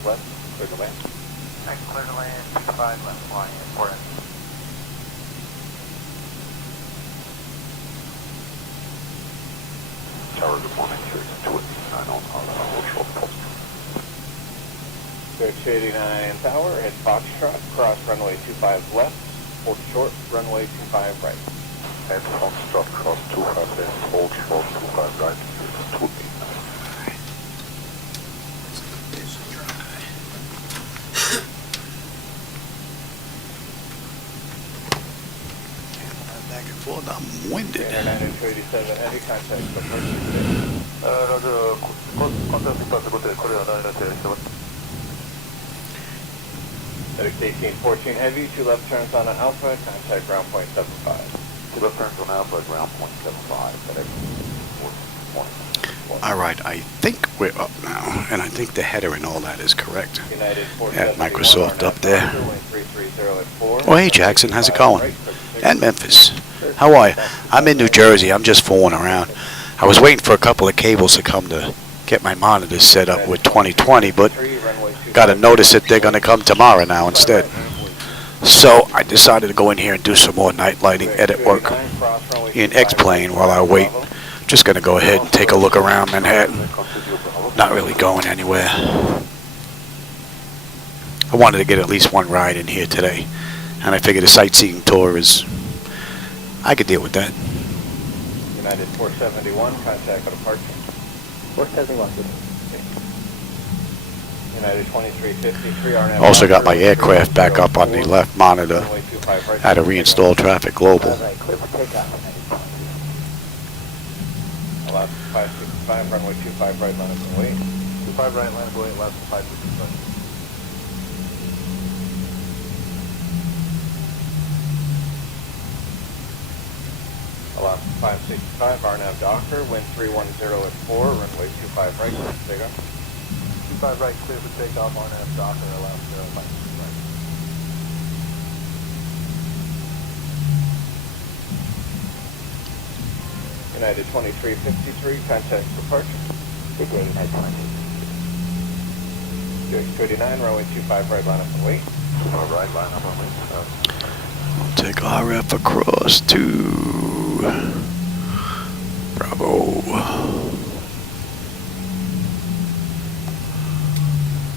Left, clear to land. Next clear to land, 25 left flying at 4 empty. Tower, good morning. Here's 289 on hold short pulse. Clear 289 Tower, hit Foxtrot, cross runway 25 left, hold short, runway 25 right. At Foxtrot, cross 25 left, hold short 25 right. Here's 289. Back and forth, I'm winded. Internet 287 Heavy, contact the first. Roger, contact departure, go to Korea 998. FedEx 1814 Heavy, 2 left turns on an Alpha, contact ground point 75. 2 left turns on Alpha, ground point 75. FedEx 14. All right, I think we're up now, and I think the header and all that is correct. United At Microsoft up there. 330 at 4. Oh, hey, Jackson, how's it going? And Memphis. How are you? I'm in New Jersey. I'm just fooling around. I was waiting for a couple of cables to come to get my monitors set up with 2020, but got a notice that they're going to come tomorrow now instead. So I decided to go in here and do some more night lighting edit work in X-Plane while I wait. Just going to go ahead and take a look around Manhattan. Not really going anywhere. I wanted to get at least one ride in here today, and I figured a sightseeing tour is, I could deal with that. United 471, contact for departure. 471. United 2353, RNAV. Also got my aircraft back up on the left monitor. Had to reinstall Traffic Global. Allowed 565, runway 25 right, line up and wait. 25 right, line up and wait, left 565. Allowed 565, RNAV Docker, wind 310 at 4, runway 25 right, clear for takeoff. 25 right, clear for takeoff, RNAV Docker, allowed 565 right. United 2353, contact departure. Big United 20. 289, runway 25 right, line up and wait. 25 right, line up and wait. We'll take RF across to Bravo.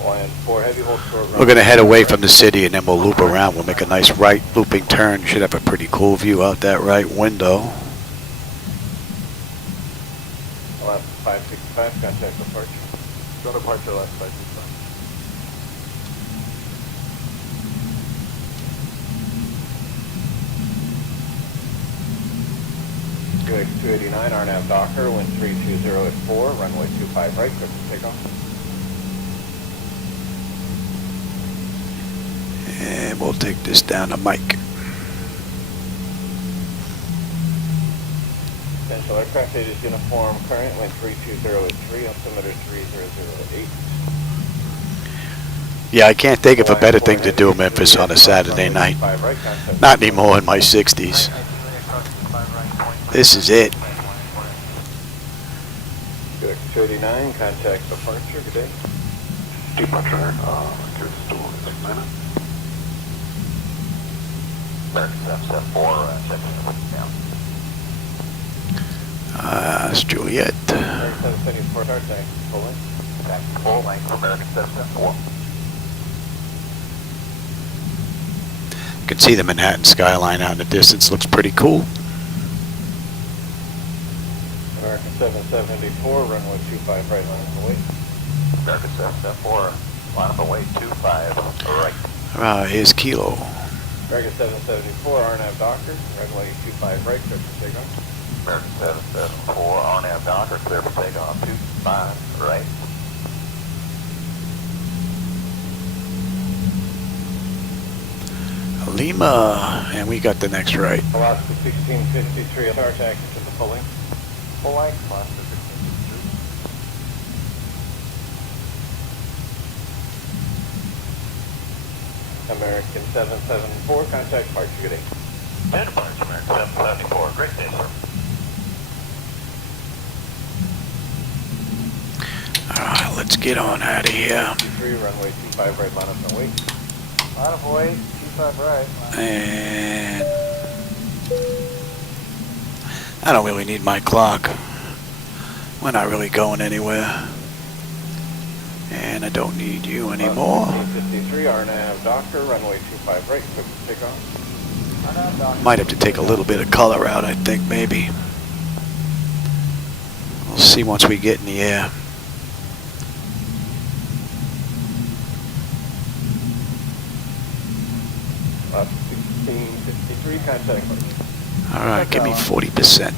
Land 4 heavy, hold short. We're going to head away from the city and then we'll loop around. We'll make a nice right looping turn. Should have a pretty cool view out that right window. Left 565, contact departure. Go departure left 565. UX 289, RNAV Docker, wind 320 at 4, runway 25 right, clear for takeoff. And we'll take this down to Mike. Potential aircraft date is uniform, current wind 320 at 3, altimeter 3008. Yeah, I can't think of a better thing to do, Memphis, on a Saturday night. Not anymore in my 60s. This is it. UX 289, contact departure, good day. Departure, here's 289. Step 4, checking down. It's Juliet. 774, start tank, full in. Back to full length, American step 4. You can see the Manhattan skyline out in the distance. Looks pretty cool. American 774, runway 25 right, line up and wait. American step 4, line up and wait, 25 right. Here's Kilo. American 774, RNAV Docker, runway 25 right, clear for takeoff. American 774, RNAV Docker, clear for takeoff, 25 right. Lima, and we got the next right. Alaska 1653, star tank to the full length. Full length, Alaska 1653. American 774, contact departure, good day. And departure, American 774, great day, sir. Let's get on out of here. 3 runway 25 right, line up and wait. Line up and wait, 25 right. And I don't really need my clock. We're not really going anywhere. And I don't need you anymore. 53 RNAV Doctor, runway 25 right, quick to take off. Might have to take a little bit of color out, I think, maybe. We'll see once we get in the air. Left 1653, contact. Alright, give me 40%.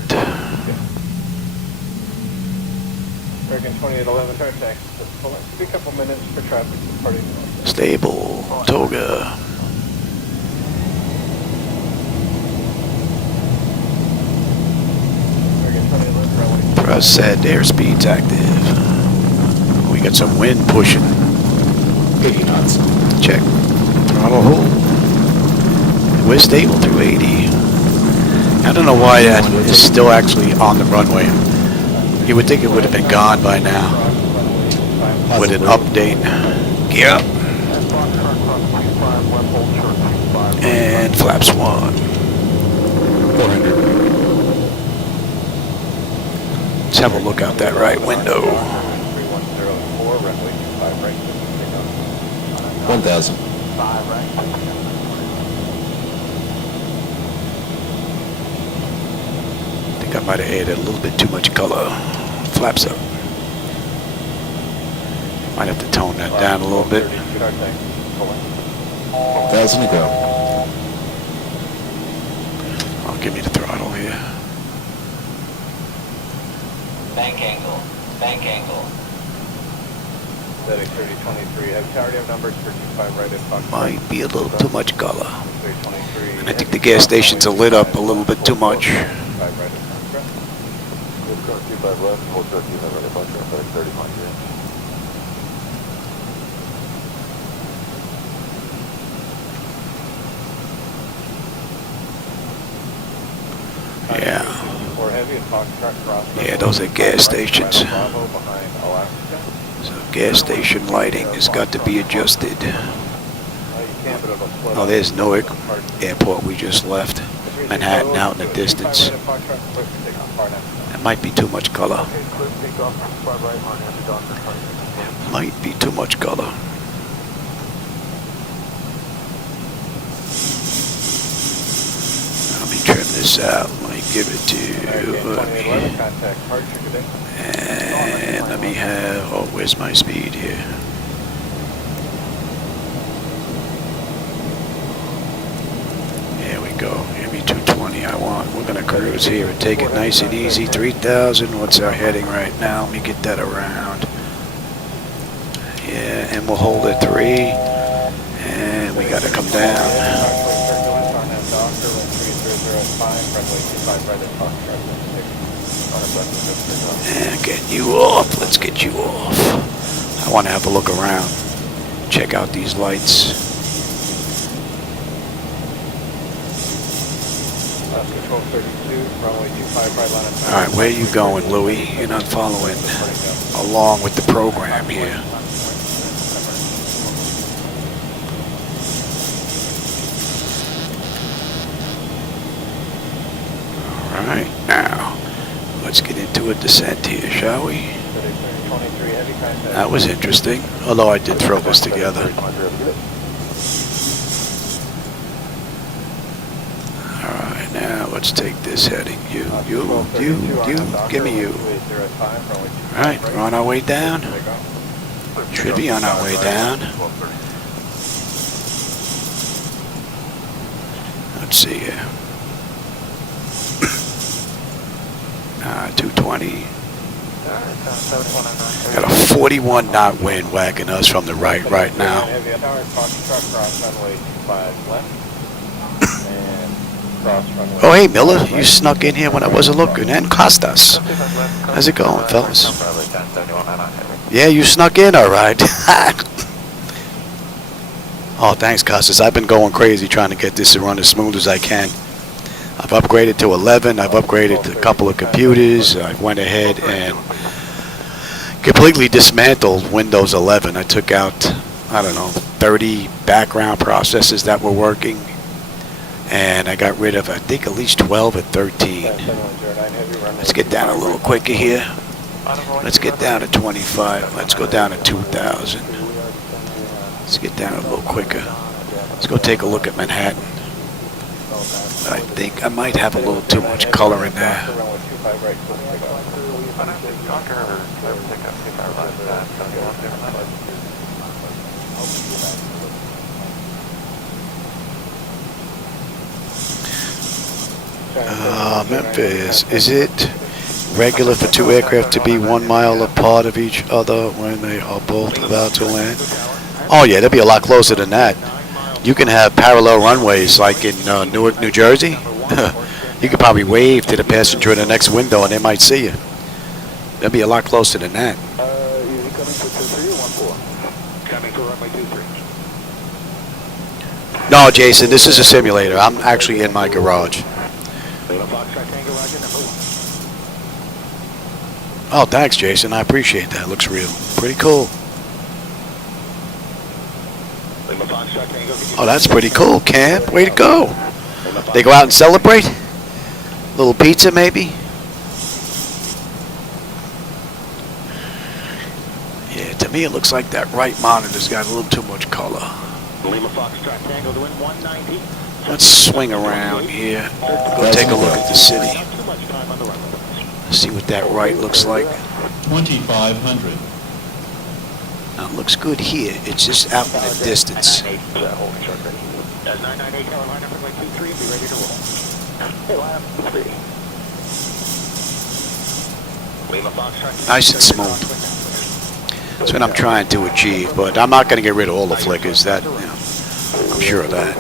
American 2811, contact. Give me a couple minutes for traffic departing. Stable, Toga. American 2811, runway. Press said airspeed's active. We got some wind pushing. 80 knots. Check. Throttle hold. We're stable through 80. I don't know why that is still actually on the runway. You would think it would have been gone by now with an update. Gear up. And flaps 1. 400. Let's have a look out that right window. 3104, runway 25 right, take off. 1,000. I think I might have added a little bit too much color. Flaps up. Might have to tone that down a little bit. 1,000 to go. Oh, give me the throttle here. Bank angle. Bank angle. Setting 3023, have carrier numbers for 25 right at Fox. Might be a little too much color. 3023. And I think the gas stations are lit up a little bit too much. 25 right at Fox. 25 left, hold 13 right at Fox, 35 here. Yeah. Or heavy at Foxtrot cross. Yeah, those are gas stations. Bravo behind Alaska. So gas station lighting has got to be adjusted. You can, but it'll split Oh, up. there's Newark Airport we just left. Manhattan out in the distance. That might be too much color. Okay, clear take off, 25 right, RNAV Doctor, 20. Might be too much color. Let me trim this out. Let me give it to you. And let me have, oh, where's my speed here? Here we go. Give me 220 I want. We're going to cruise here and take it nice and easy. 3,000. What's our heading right now? Let me get that around. Yeah, and we'll hold at 3. And we got to come down. And get you off. Let's get you off. I want to have a look around. Check out these lights. Alright, where are you going, Louie? You're not following along with the program here. Alright, now, let's get into a descent here, shall we? That was interesting, although I did throw this together. Alright, now let's take this heading. You, give me you. Alright, we're on our way down. Should be on our way down. Let's see here. 220. Got a 41 knot wind whacking us from the right now. Oh, hey, Miller, you snuck in here when I wasn't looking, and Costas. How's it going, fellas? Yeah, you snuck in, all right. Oh, thanks, Costas. I've been going crazy trying to get this to run as smooth as I can. I've upgraded to 11. I've upgraded to a couple of computers. I went ahead and Completely dismantled Windows 11. I took out, I don't know, 30 background processes that were working, and I got rid of, I think, at least 12 or 13. Let's get down a little quicker here. Let's get down to 25. Let's go down to 2,000. Let's get down a little quicker. Let's go take a look at Manhattan. I think I might have a little too much color in there. Memphis, is it regular for two aircraft to be 1 mile apart of each other when they are both about to land? Oh yeah, they'll be a lot closer than that. You can have parallel runways like in Newark, New Jersey. You could probably wave to the passenger in the next window and they might see you. They'll be a lot closer than that. Easy coming to 2-3 or 1-4? Coming to runway 23. No, Jason, this is a simulator. I'm actually in my garage. Oh, thanks, Jason. I appreciate that. Looks real. Pretty cool. Oh, that's pretty cool, Cam. Way to go. They go out and celebrate? Little pizza, maybe? Yeah, to me it looks like that right monitor's got a little too much color. Let's swing around here. Go take a look at the city. See what that right looks like. 2,500. Now, it looks good here. It's just out in the distance. Nice and smooth. That's what I'm trying to achieve, but I'm not going to get rid of all the flickers. That, you know, I'm sure of that.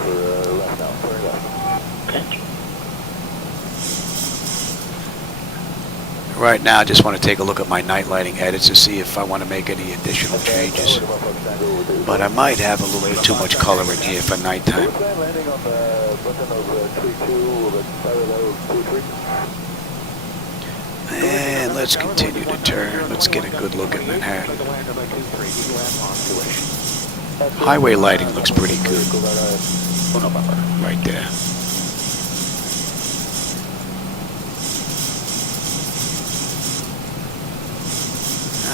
Right now, I just want to take a look at my night lighting edits to see if I want to make any additional changes. But I might have a little bit too much color in here for nighttime. And let's continue to turn. Let's get a good look at Manhattan. Highway lighting looks pretty good. Right there.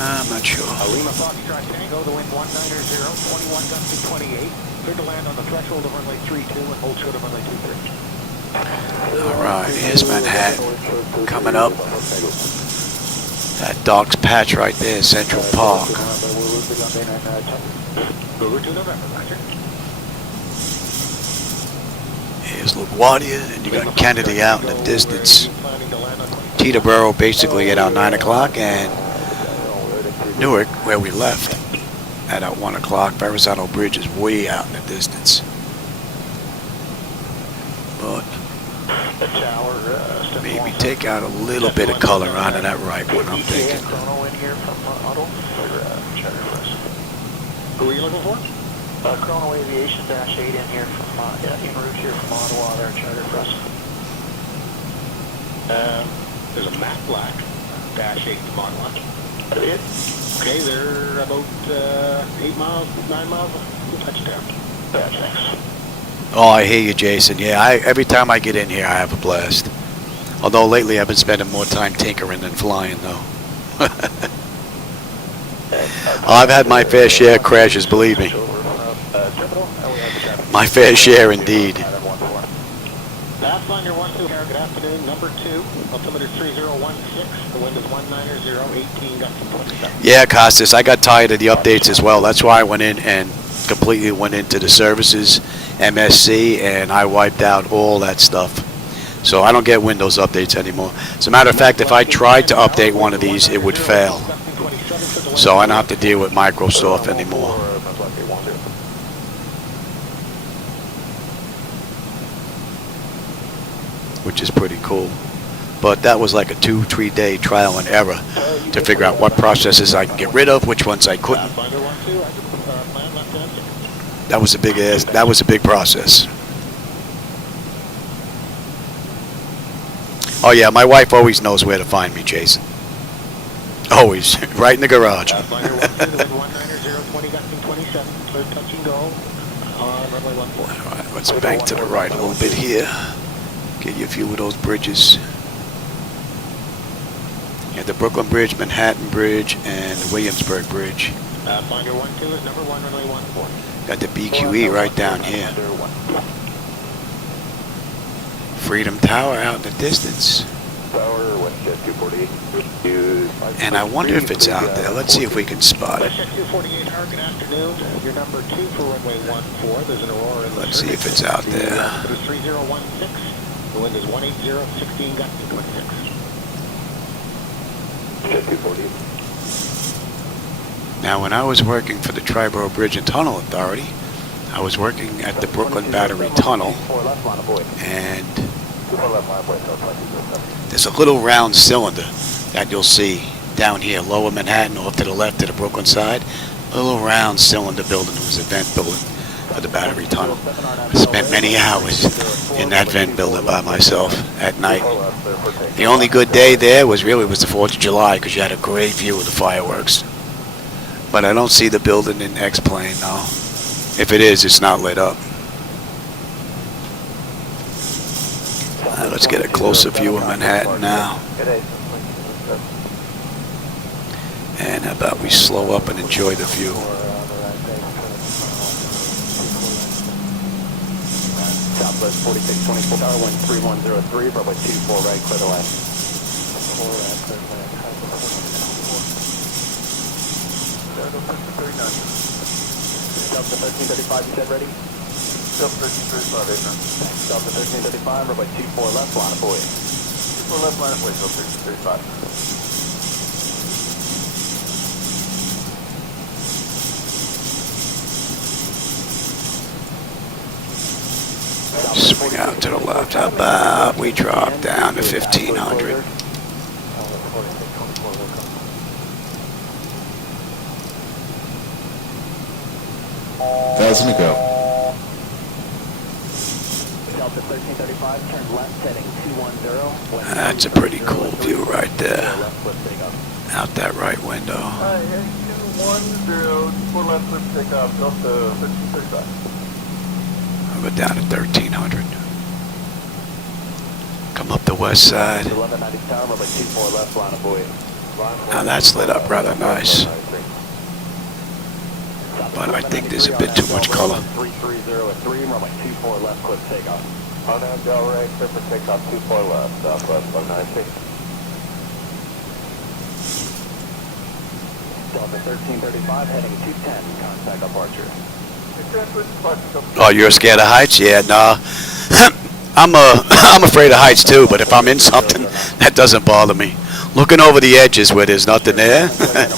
I'm not sure. Lima Foxtrot Tango, the wind 190, 21 guns to 28. Clear to land on the threshold of runway 32 and hold short of runway 23. Alright, here's Manhattan. Coming up. That Dogs Patch right there, Central Park. Here's LaGuardia, and you got Kennedy out in the distance. Teterboro basically at our 9 o'clock, and Newark, where we left, at 1 o'clock. Verrazano Bridge is way out in the distance. But maybe take out a little bit of color out of that right one, I'm thinking. Who are you looking for? Chrono Aviation Dash 8 in here from, en route here from Ottawa, there, charter for us. There's a Matt Black Dash 8 from Ottawa. Okay, they're about 8 miles, 9 miles from touchdown. Yeah, thanks. Oh, I hear you, Jason. Yeah, every time I get in here, I have a blast. Although lately I've been spending more time tinkering than flying, though. I've had my fair share of crashes, believe me. My fair share, indeed. Pathfinder 12, good afternoon, number 2, altimeter 3016, the wind is 190, 18 guns to 27. Yeah, Costas, I got tired of the updates as well. That's why I went in and completely went into the services, MSC, and I wiped out all that stuff. So I don't get Windows updates anymore. As a matter of fact, if I tried to update one of these, it would fail. So I don't have to deal with Microsoft anymore. Which is pretty cool. But that was like a 2-3 day trial and error to figure out what processes I can get rid of, which ones I couldn't. That was a big process. Oh yeah, my wife always knows where to find me, Jason. Always. Right in the garage. Finder 12, the wind 190, 020, gusting 27, clear touch and go on runway 14. Alright, let's bank to the right a little bit here. Get you a few of those bridges. Yeah, the Brooklyn Bridge, Manhattan Bridge, and the Williamsburg Bridge. Finder 12 is number 1, runway 14. Got the BQE right down here. Freedom Tower out in the distance. Tower, WestJet 248. And I wonder if it's out there. Let's see if we can spot it. WestJet 248, Tower, good afternoon. You're number 2 for runway 14. There's an Aurora in the Let's see if it's out there. It is 3016. The wind is 180, 16, gusting 26. Jet 248. Now, when I was working for the Triborough Bridge and Tunnel Authority, I was working at the Brooklyn Battery Tunnel, and there's a little round cylinder that you'll see down here, Lower Manhattan, off to the left to the Brooklyn side. A little round cylinder building. It was a vent building for the Battery Tunnel. I spent many hours in that vent building by myself at night. The only good day there was the 4th of July, because you had a great view of the fireworks. But I don't see the building in X-Plane, no. If it is, it's not lit up. Let's get a closer view of Manhattan now. And how about we slow up and enjoy the view. Southwest 4624, Tower, wind 3103, runway 24 right, clear the line. Delta 1335, you said ready? Delta 1335, ignorant. Delta 1335, runway 24 left, line of buoy. 24 left, line of buoy, Delta 1335. Swing out to the left. How about we drop down to 1500? 1,000 to go. Delta 1335, turn left, heading 210. That's a pretty cool view right there. Out that right window. Hi, heading 210, 4 left, clear for takeoff, Delta 1335. I'll go down to 1300. Come up the west side. 1190 Tower, runway 24 left, line of buoy. Now that's lit up rather nice. But I think there's a bit too much color. 330 at 3, runway 24 left, clear for takeoff. On down Delray, clear for takeoff, 24 left, southwest 196. Delta 1335, heading 210, contact departure. Oh, you're scared of heights? Yeah, nah. I'm afraid of heights too, but if I'm in something, that doesn't bother me. Looking over the edges where there's nothing there,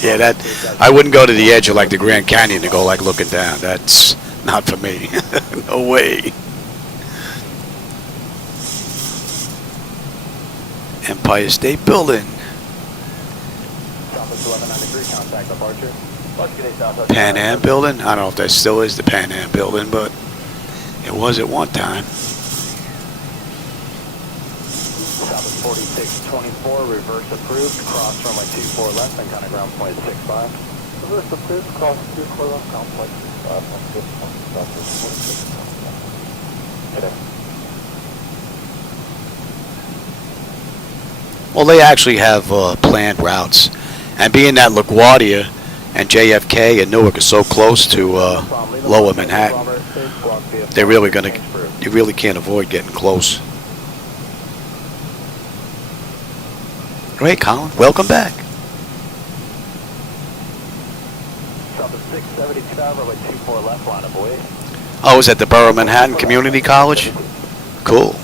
yeah, that I wouldn't go to the edge of like the Grand Canyon to go like looking down. That's not for me. No way. Empire State Building. Pan Am Building? I don't know if that still is the Pan Am Building, but it was at one time. 4624, reverse approved, cross runway 24 left, and kind of ground point 65. Reverse approved, cross 24 left, ground point 65. Well, they actually have planned routes. And being that LaGuardia and JFK and Newark are so close to Lower Manhattan, they're really you really can't avoid getting close. Great, Colin. Welcome back. Oh, is that the Borough Manhattan Community College? Cool.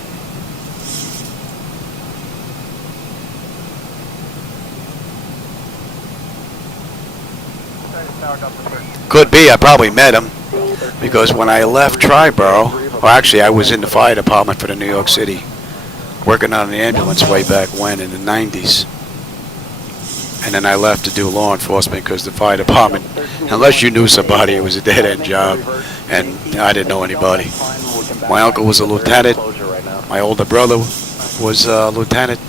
Could be. I probably met him because when I left Triborough, well, actually, I was in the fire department for the New York City, working on an ambulance way back when in the 90s. And then I left to do law enforcement because the fire department, unless you knew somebody, it was a dead-end job, and I didn't know anybody. My uncle was a lieutenant. My older brother was a lieutenant.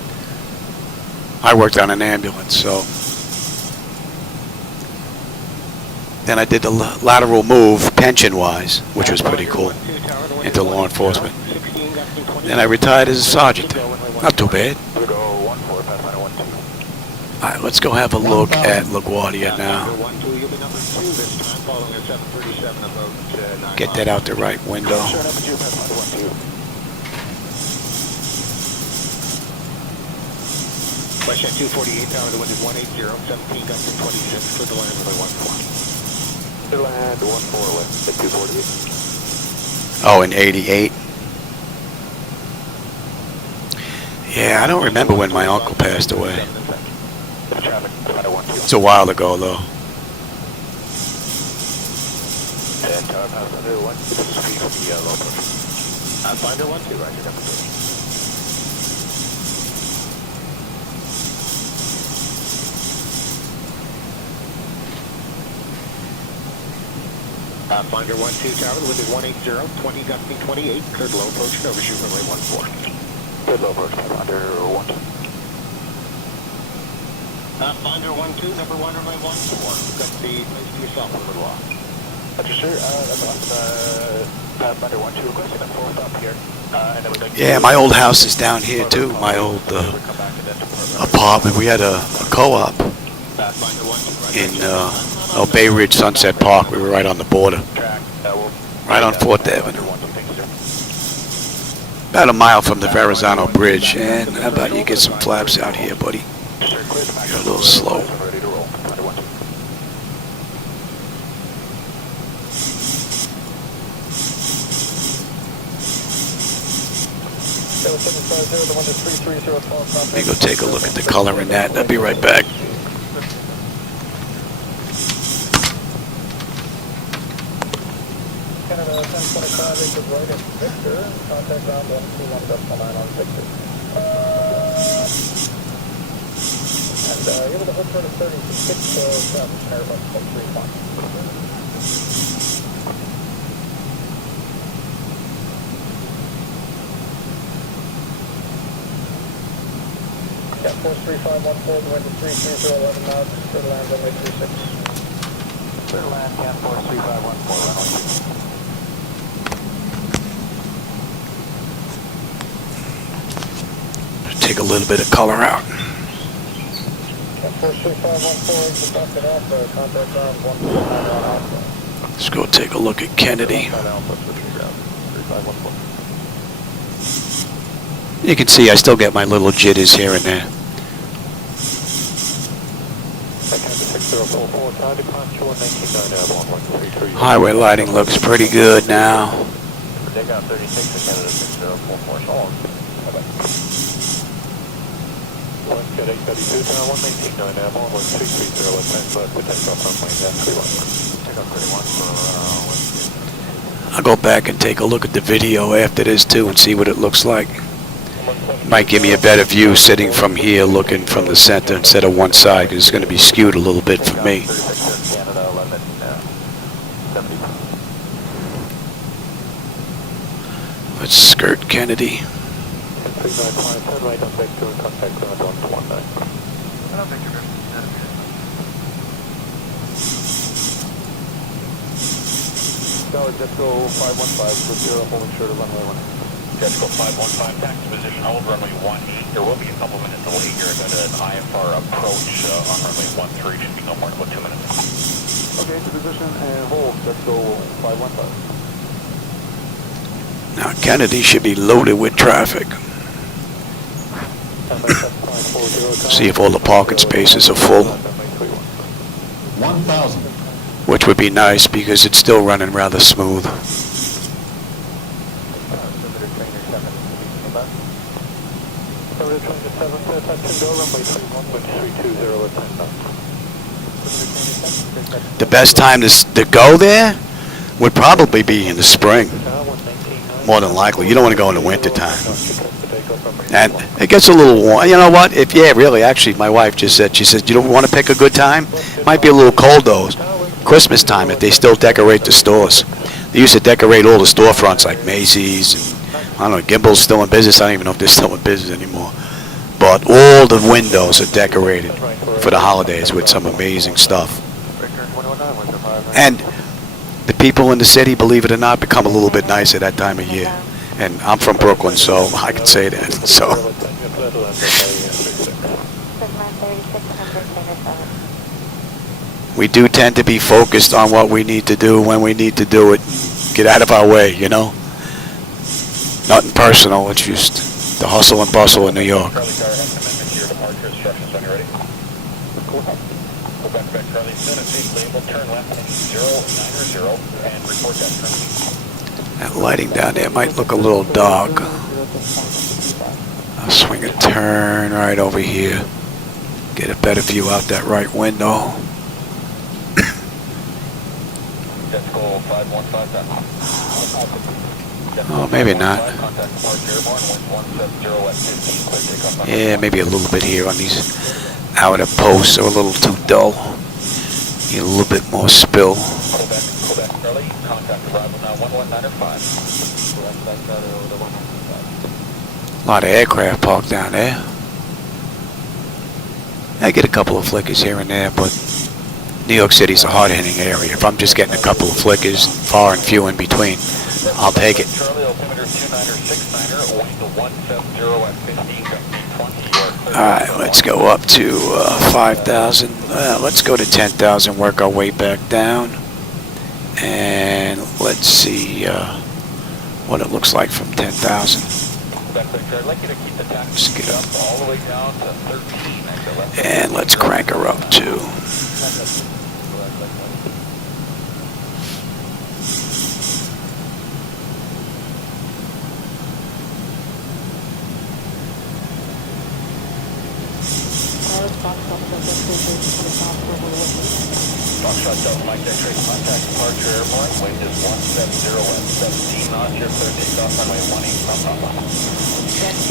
I worked on an ambulance, so Then I did the lateral move, pension-wise, which was pretty cool, into law enforcement. Then I retired as a sergeant. Not too bad. Alright, let's go have a look at LaGuardia now. Get that out the right window. Westjet 248, tower, the wind is 180, 17 gusts to 26, for the land runway 14. Clear land 14 with 248. Oh, in 88? Yeah, I don't remember when my uncle passed away. It's a while ago, though. And tower passenger 1, this is speed for the low approach. Finder 1, 2, right, you're Finder 1-2 tower, the wind is 180, 20 gusting 28, cleared low approach and overshoot runway 14. Cleared low approach, Finder 1. Finder 1-2, number 1 runway 14. You've got the place to yourself a little off. Roger, sir, that's awesome. Finder 1-2 requesting a full stop here. And then we'd like Yeah, my old house is down here, too. My old apartment. We had a co-op in Bay Ridge Sunset Park. We were right on the border, right on 4th Avenue. About a mile from the Verrazano Bridge, and how about you get some flaps out here, buddy? You're a little slow. Let me go take a look at the color in that. I'll be right back. Canada 1025 is right at Victor. Contact ground 121.9 on Victor. And give it a hook for the 36, so Airbus 31. Yeah, 43514, the wind is 33011 knots, clear to land runway 36. clear to land, yeah, 43514, runway 2. Take a little bit of color out. 43514, just knocked it off, contact ground 129 on Alpha. Let's go take a look at Kennedy. You can see I still get my little jitters here and there. Highway lighting looks pretty good now. Takeoff 36 to Canada 6044, so long. Cat 832, tower 119, 9 airborne, 1330, let's head for takeoff runway 31. Takeoff 31 for, I'll go back and take a look at the video after this too and see what it looks like. Might give me a better view sitting from here looking from the center instead of one side, because it's going to be skewed a little bit for me. Canada 11, 70. Let's skirt Kennedy. 39 right on Vector, contact ground on 19. Tower Jetco 515, with 0, holding short of runway 18. Jetco 515, taxi position, hold runway 18. There will be a couple minutes delay here. Got an IFR approach on runway 13, should be no more than about 2 minutes. Okay, to position and hold, Jetco 515. Now Kennedy should be loaded with traffic. See if all the parking spaces are full. 1,000. Which would be nice because it's still running rather smooth. The best time to go there would probably be in the spring. More than likely. You don't want to go in the winter time. And it gets a little warm. You know what? Really, actually, my wife just said, she said, you don't want to pick a good time? Might be a little cold, though. Christmas time, if they still decorate the stores. They used to decorate all the storefronts like Macy's and, I don't know, Gimbel's still in business. I don't even know if they're still in business anymore. But all the windows are decorated for the holidays with some amazing stuff. And the people in the city, believe it or not, become a little bit nicer that time of year. And I'm from Brooklyn, so I can say that. So we do tend to be focused on what we need to do when we need to do it. Get out of our way, you know? Nothing personal, it's just the hustle and bustle in New York. That lighting down there might look a little dark. I'll swing a turn right over here. Get a better view out that right window. Oh, maybe not. Yeah, maybe a little bit here on these outer posts are a little too dull. Need a little bit more spill. A lot of aircraft parked down there. I get a couple of flickers here and there, but New York City's a hard-hitting area. If I'm just getting a couple of flickers, far and few in between, I'll take it. Alright, let's go up to 5,000. Let's go to 10,000, work our way back down. And let's see what it looks like from 10,000. Let's get up. And let's crank her up to...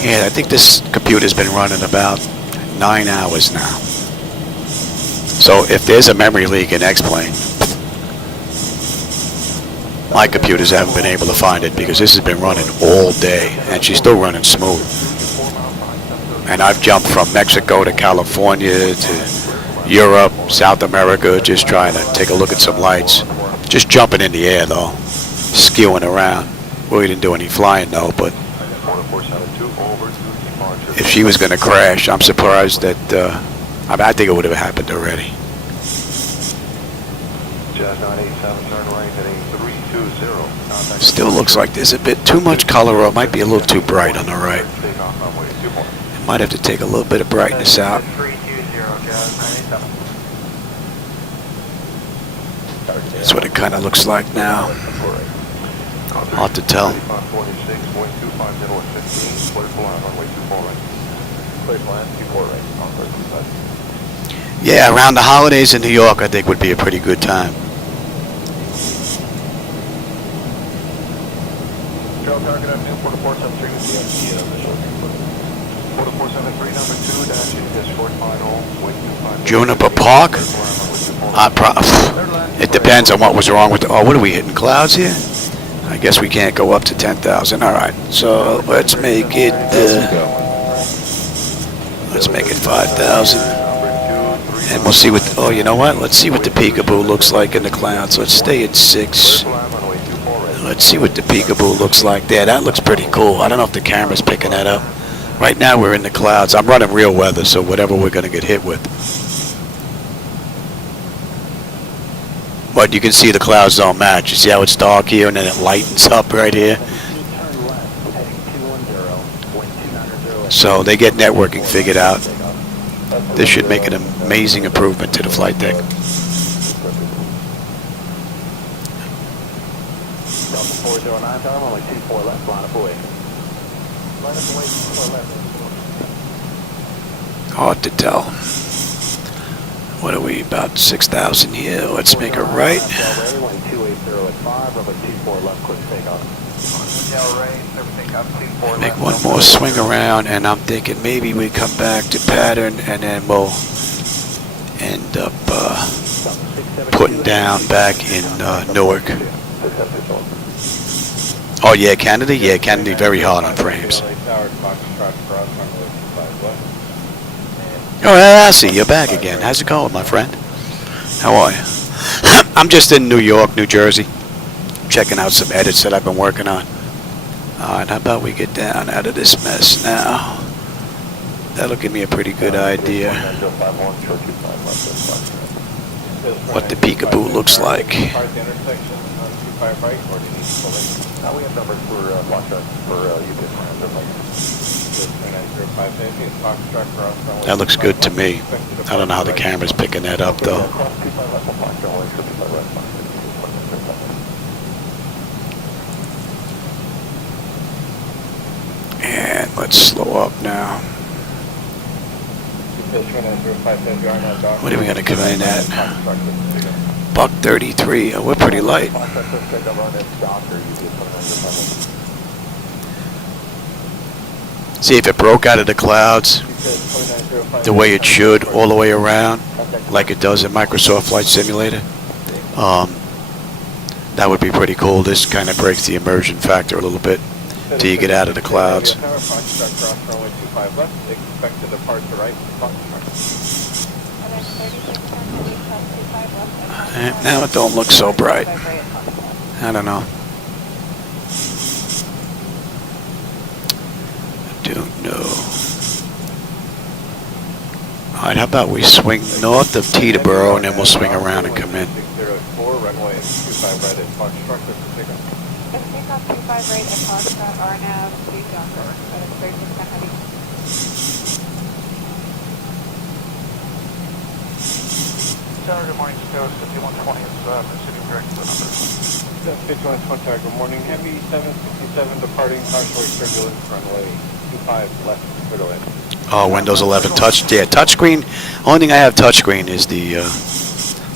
Yeah, I think this computer's been running about 9 hours now. So if there's a memory leak in X-Plane, my computers haven't been able to find it because this has been running all day and she's still running smooth. And I've jumped from Mexico to California to Europe, South America, just trying to take a look at some lights. Just jumping in the air though, skewing around. We didn't do any flying though, but if she was going to crash, I'm surprised that, I think it would have happened already. Still looks like there's a bit too much color, or it might be a little too bright on the right. Might have to take a little bit of brightness out. That's what it kind of looks like now. Hard to tell. Yeah, around the holidays in New York, I think would be a pretty good time. Juniper Park? It depends on what was wrong with the... Oh, what are we hitting? Clouds here? I guess we can't go up to 10,000. All right, so let's make it... let's make it 5,000. And we'll see what... Oh, you know what? Let's see what the peekaboo looks like in the clouds. Let's stay at 6. Let's see what the peekaboo looks like there. That looks pretty cool. I don't know if the camera's picking that up. Right now we're in the clouds. I'm running real weather, so whatever we're going to get hit with. But you can see the clouds don't match. You see how it's dark here and then it lightens up right here? So they get networking figured out. This should make an amazing improvement to the flight deck. Hard to tell. What are we, about 6,000 here? Let's make a right. Make one more swing around, and I'm thinking maybe we come back to pattern, and then we'll end up putting down back in Newark. Oh yeah, Canada? Yeah, Canada very hard on frames. Oh, I see, you're back again. How's it going, my friend? How are you? I'm just in New York, New Jersey, checking out some edits that I've been working on. Alright, how about we get down out of this mess now? That'll give me a pretty good idea what the peekaboo looks like. Park intersection on 25 right, or do you need to pull in? We have numbers for block truck for UPS plans. 3905 is box truck for us. That looks good to me. I don't know how the camera's picking that up though. And let's slow up now. What are we gonna come in at? Buck 33. Oh, we're pretty light. See if it broke out of the clouds the way it should, all the way around, like it does in Microsoft Flight Simulator. That would be pretty cool. This kind of breaks the immersion factor a little bit till you get out of the clouds. Now it don't look so bright. I don't know. Don't know. Alright, how about we swing north of Teterboro and then we'll swing around and come in. Runway 25 right at Foxtrot. Let's take off 25 right at Foxtrot, RNAV, please Docker. That is 36 heavy. Tower, good morning, Scout 5120 is proceeding direct to the number. 5120, good morning. Heavy 767 departing partially turbulent runway 25 left clear in. Oh, Windows 11 touch. Yeah, touchscreen. Only thing I have touchscreen is the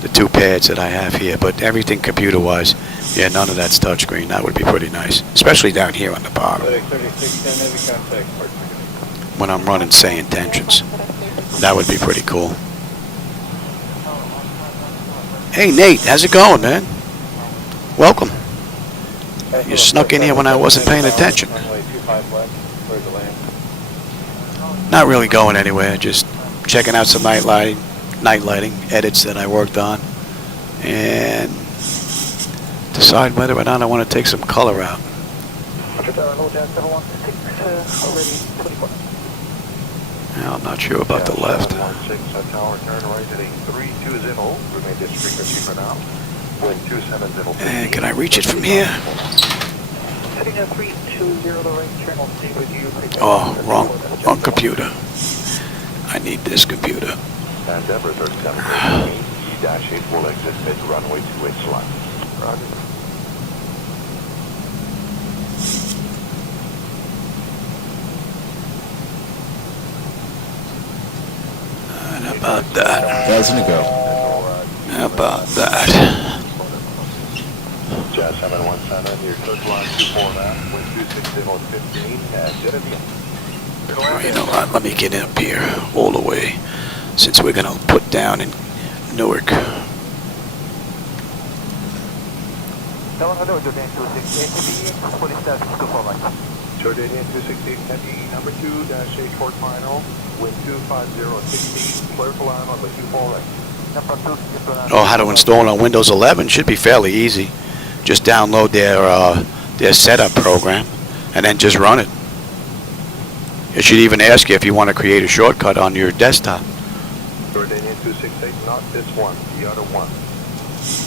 two pads that I have here, but everything computer-wise, yeah, none of that's touchscreen. That would be pretty nice, especially down here on the bottom. When I'm running SayIntentions, that would be pretty cool. Hey Nate, how's it going, man? Welcome. You snuck in here when I wasn't paying attention. Not really going anywhere, just checking out some night lighting edits that I worked on, and decide whether or not I want to take some color out. Yeah, I'm not sure about the left. And can I reach it from here? Oh, wrong computer. I need this computer. And Denver 37 E-8 will exit mid-runway 28 slot. Roger. And how about that? Doesn't it go? How about that? Jazz 717, your code line 24 wind 260 and Genevieve. Oh, you know what? Let me get up here all the way, since we're gonna put down in Newark. Jordanian 268 Heavy, number 2-8 short final, wind 25016, clear for line on the 24 right. Oh, how to install it on Windows 11 should be fairly easy. Just download their setup program and then just run it. It should even ask you if you want to create a shortcut on your desktop. Jordanian 268, not this one, the other one.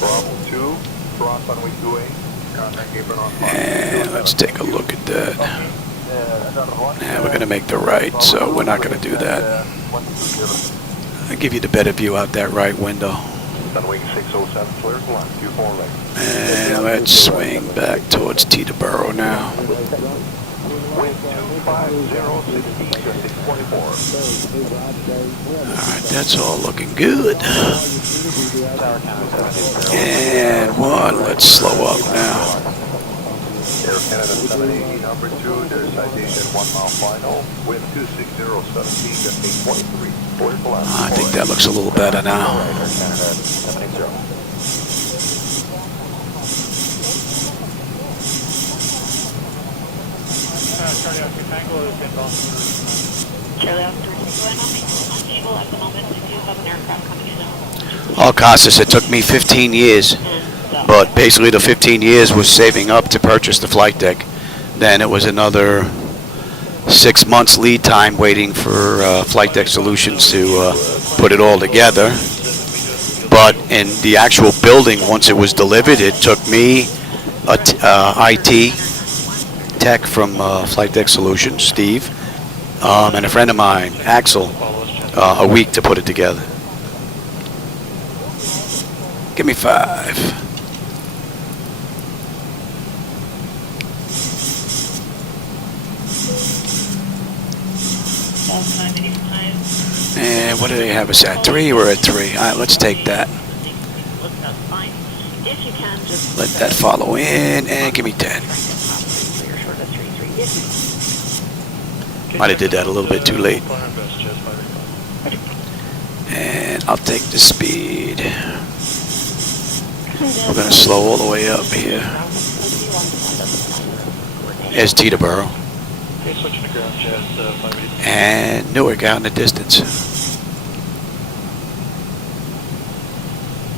Bravo 2, cross runway 28, contact apron on 5. And let's take a look at that. Now we're going to make the right, so we're not going to do that. I'll give you the better view out that right window. Sunwing 607, clear for line 24 right. And let's swing back towards Teterboro now. Wind 25016 to 624. Alright, that's all looking good. And one, let's slow up now. Air Canada 780, number 2, there's citation 1 mile final, wind 26017 to 823. Clear for line. I think that looks a little better now. Air Canada 780. Charlie Oscar Tango is inbound. Charlie Oscar Tango on table at the moment. We do have an aircraft coming in. Oh, Costas, it took me 15 years. But basically the 15 years was saving up to purchase the flight deck. Then it was another 6 months lead time waiting for Flight Deck Solutions to put it all together. But in the actual building, once it was delivered, it took me a IT tech from Flight Deck Solutions, Steve, and a friend of mine, Axel, a week to put it together. Give me 5. And what do they have us at? 3? We're at 3. All right, let's take that. Let that follow in, and give me 10. Might have did that a little bit too late. And I'll take the speed. We're going to slow all the way up here. There's Teterboro. And Newark out in the distance.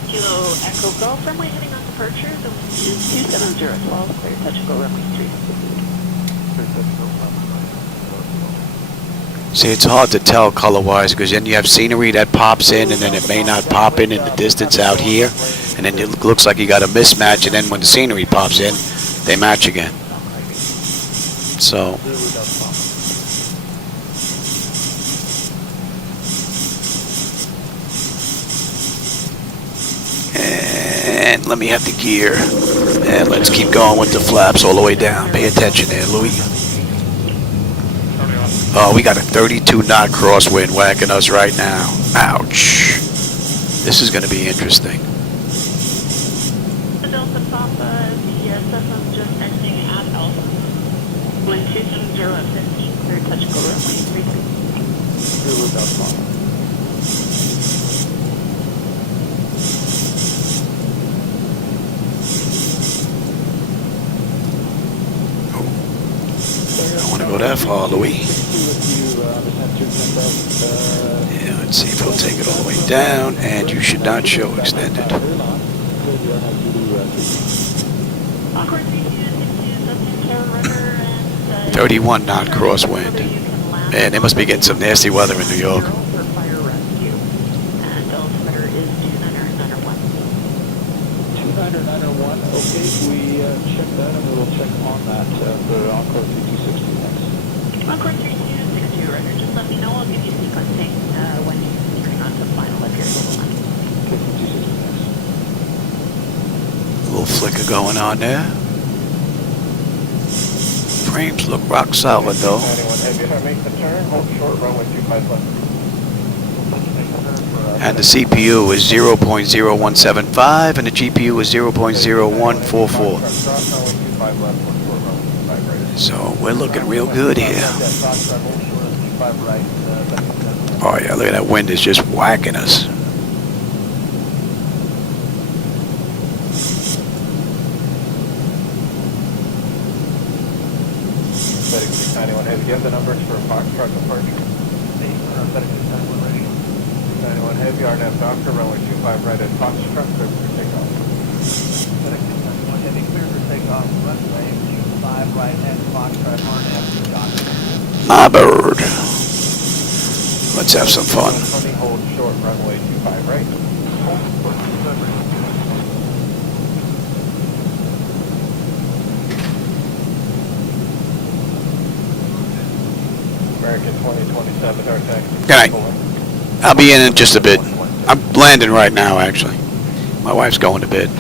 Kilo Echo Golf runway heading on departure. The wind is 270 as well. Clear touch and go runway 3. See, it's hard to tell color-wise because then you have scenery that pops in and then it may not pop in the distance out here. And then it looks like you got a mismatch, and then when the scenery pops in, they match again. So... And let me have the gear. And let's keep going with the flaps all the way down. Pay attention there, Louis. Oh, we got a 32 knot crosswind whacking us right now. Ouch. This is going to be interesting. The Delta Papa, the Cessna's just exiting at Alpha. Wind 270 at 15. Clear touch and go runway 33. Don't want to go that far, Louis. Yeah, let's see if he'll take it all the way down, and you should not show extended. 31 knot crosswind. Man, they must be getting some nasty weather in New York. Okay, we check that and we'll check on that for Encore 3260 next. Encore 3260, record. Just let me know. I'll give you sequencing when you're securing onto the final up here. Okay, 3260 next. A little flicker going on there. Frames look rock solid though. Make the turn, hold short, runway 25 left. And the CPU is 0.0175 and the GPU is 0.0144. So we're looking real good here. Oh yeah, look at that wind is just whacking us. Do you have the numbers for Foxtrot departure? 91 Heavy, RNAV Doctor, runway 25 right at Foxtrot, clear for takeoff. 91 Heavy, clear for takeoff, runway 25 right at Foxtrot, RNAV Doctor. My bird. Let's have some fun. Hold short, runway 25 right. American 2027, our taxi. Good night. I'll be in just a bit. I'm landing right now, actually. My wife's going to bed.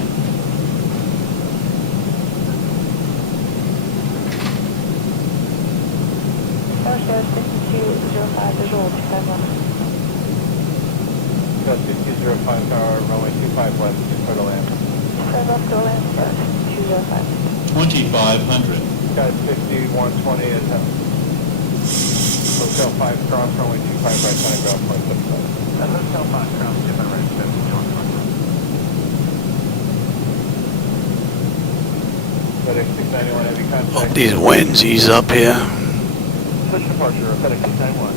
Starship 6205 visual 251. Got 6205 tower, runway 25 left, clear to land. Clear left, go land for 205. 2500. Got 6120 at Hotel 5 cross, runway 25 right, time ground point 57. Hotel 5 cross, different right, FedEx 691 heavy contact. Hope these winds ease up here. Switch departure, FedEx 691.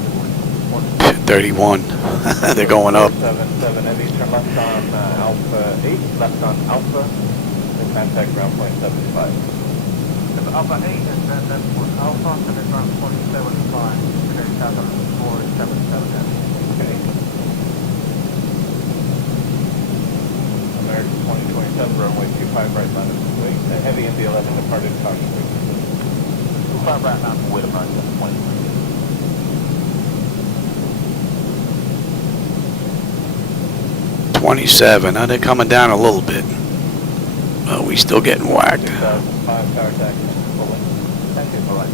31. They're going up. 77 Heavy, turn left on Alpha 8, left on Alpha, and contact ground point 75. If Alpha 8 is then for Alpha, and it's on point 75. Okay, south on 477 Heavy. Okay. American 2027, runway 25 right, minus wait. The Heavy India 11 departed, caution. 25 right, not wait about 720. 27. Now they're coming down a little bit. But we still getting whacked. 2005 power taxi, pulling. Thank you for like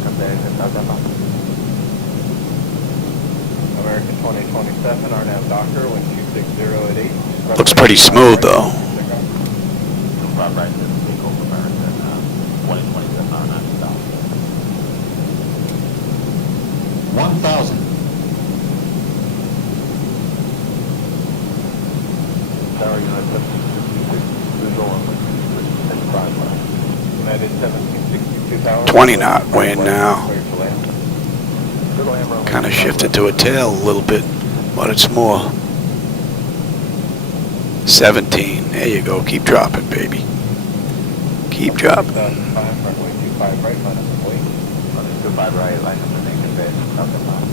American 2027, RNAV Docker, wind 260 at 8. Looks pretty smooth though. 25 right, vehicle for American 2027 RNAV south. 1,000. Tower unit 1766, visual on 65 left. United 1762 tower. 20 knot wind now. Kind of shifted to a tail a little bit, but it's more. 17. There you go. Keep dropping, baby. Keep dropping. 2005, runway 25 right, minus wait. Runway 25 right, line up the naked base, nothing left.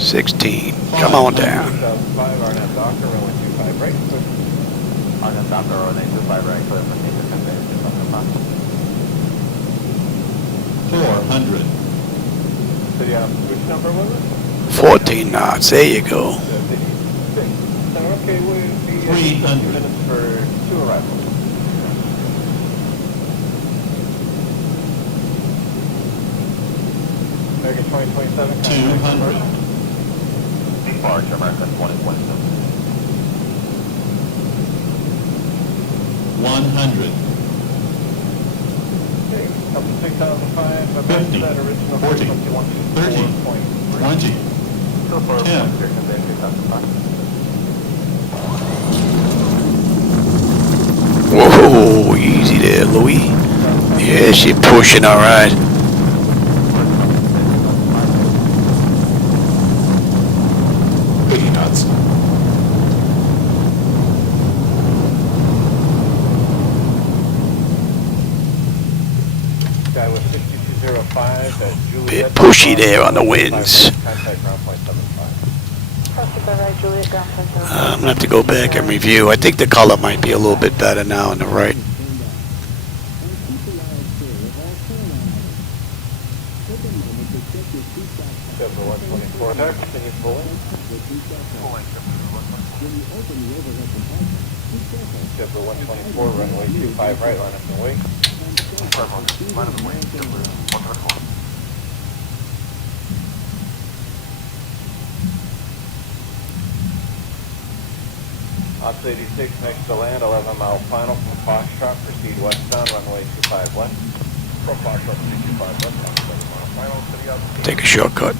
16. Come on down. 2005, RNAV Docker, runway 25 right. RNAV Docker, runway 25 right, clear for naked base, nothing left. 400. So yeah, which number was it? 14 knots. There you go. 56. So okay, we'll be 300. minutes for 2 arrivals. American 2027. 200. Departure American 2027. 100. Okay, up to 6005. 50, That original 40, 30, 20, 10. Whoa, easy there, Louis. Yeah, she's pushing all right. Peanuts. Guy with 6205 at Juliet. Bit pushy there on the winds. Contact ground point 75. I'm gonna have to go back and review. I think the color might be a little bit better now on the right. Chevrolet 124. There, continue pulling. Chevrolet 124, runway 25 right, line up and wait. Line up and wait, Chevrolet 124. Ops 86, next to land, 11 mile final from Foxtrot, proceed westbound, runway 25 left. From Foxtrot, proceed 25 left, 11 mile final, city out. Take a shortcut.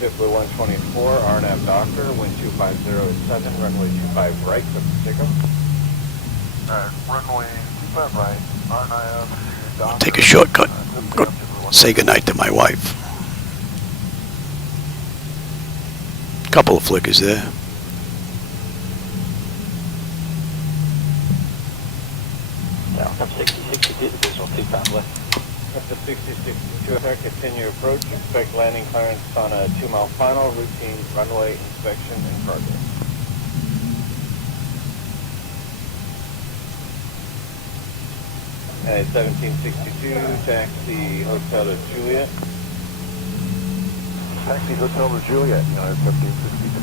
Chevrolet 124, RNAV Docker, wind 250 at 7, runway 25 right, for Pacifico. Runway 25 right, RNAV Docker. Take a shortcut. Go say goodnight to my wife. Couple of flickers there. Yeah, from 6062 to visual 25 left. Up to 6062, continue approach, expect landing clearance on a 2 mile final, routine runway inspection and cargo. At 1762, taxi hotel to Juliet. Taxi hotel to Juliet, United 1762.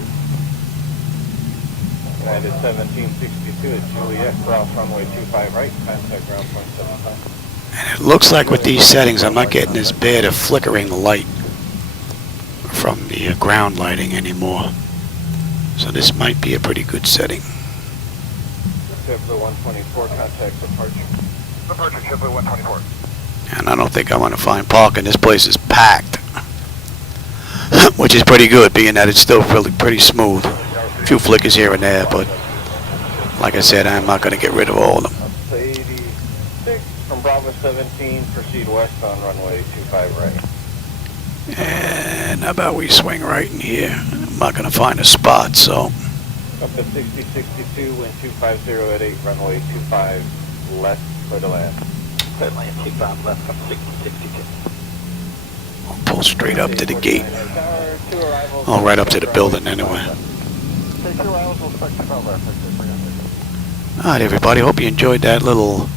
United 1762 at Juliet, cross runway 25 right, contact ground point 75. And it looks like with these settings, I'm not getting as bad a flickering light from the ground lighting anymore. So this might be a pretty good setting. Chevrolet 124, contact departure. Departure, Chevrolet 124. And I don't think I'm going to find parking. This place is packed. Which is pretty good, being that it's still really pretty smooth. few flickers here and there, but like I said, I'm not going to get rid of all of them. Up to 86 from Bravo 17, proceed west on runway 25 right. And how about we swing right in here? I'm not going to find a spot, so. Up to 6062, wind 250 at 8, runway 25 left, clear to land. Clear land, 25 left, up 6062. I'll pull straight up to the gate. Oh, right up to the building anyway. Alright, everybody, hope you enjoyed that little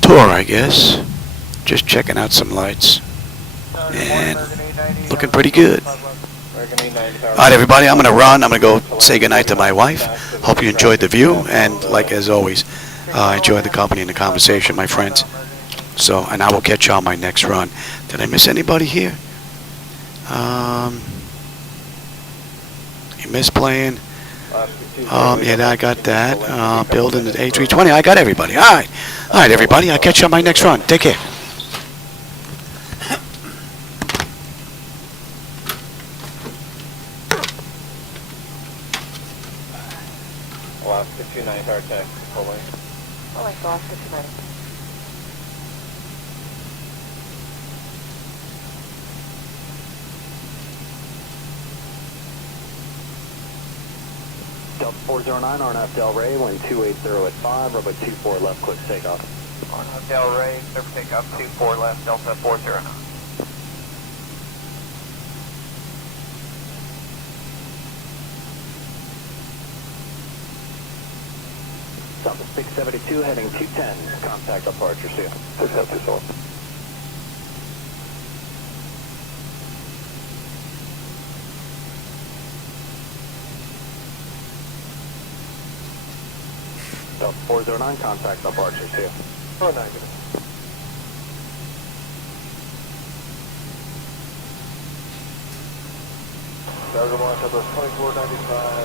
tour, I guess. Just checking out some lights. And looking pretty good. Alright, everybody, I'm going to run. I'm going to go say goodnight to my wife. Hope you enjoyed the view. And like as always, enjoy the company and the conversation, my friends. So, and I will catch you on my next run. Did I miss anybody here? You missed playing. Yeah, I got that. Building the A320. I got everybody. Alright. Alright, everybody. I'll catch you on my next run. Take care. Alaska 29 hard taxi, full lane. Oh, I saw Alaska 29. Delta 409, RNF Del Rey, wind 280 at 5, runway 24 left, quick takeoff. RNF Del Rey, clear for takeoff 24 left, Delta 409. Delta 672, heading 210, contact departure, see you. 672, Delta 409, contact departure, see you. Oh, negative. Delta 2495.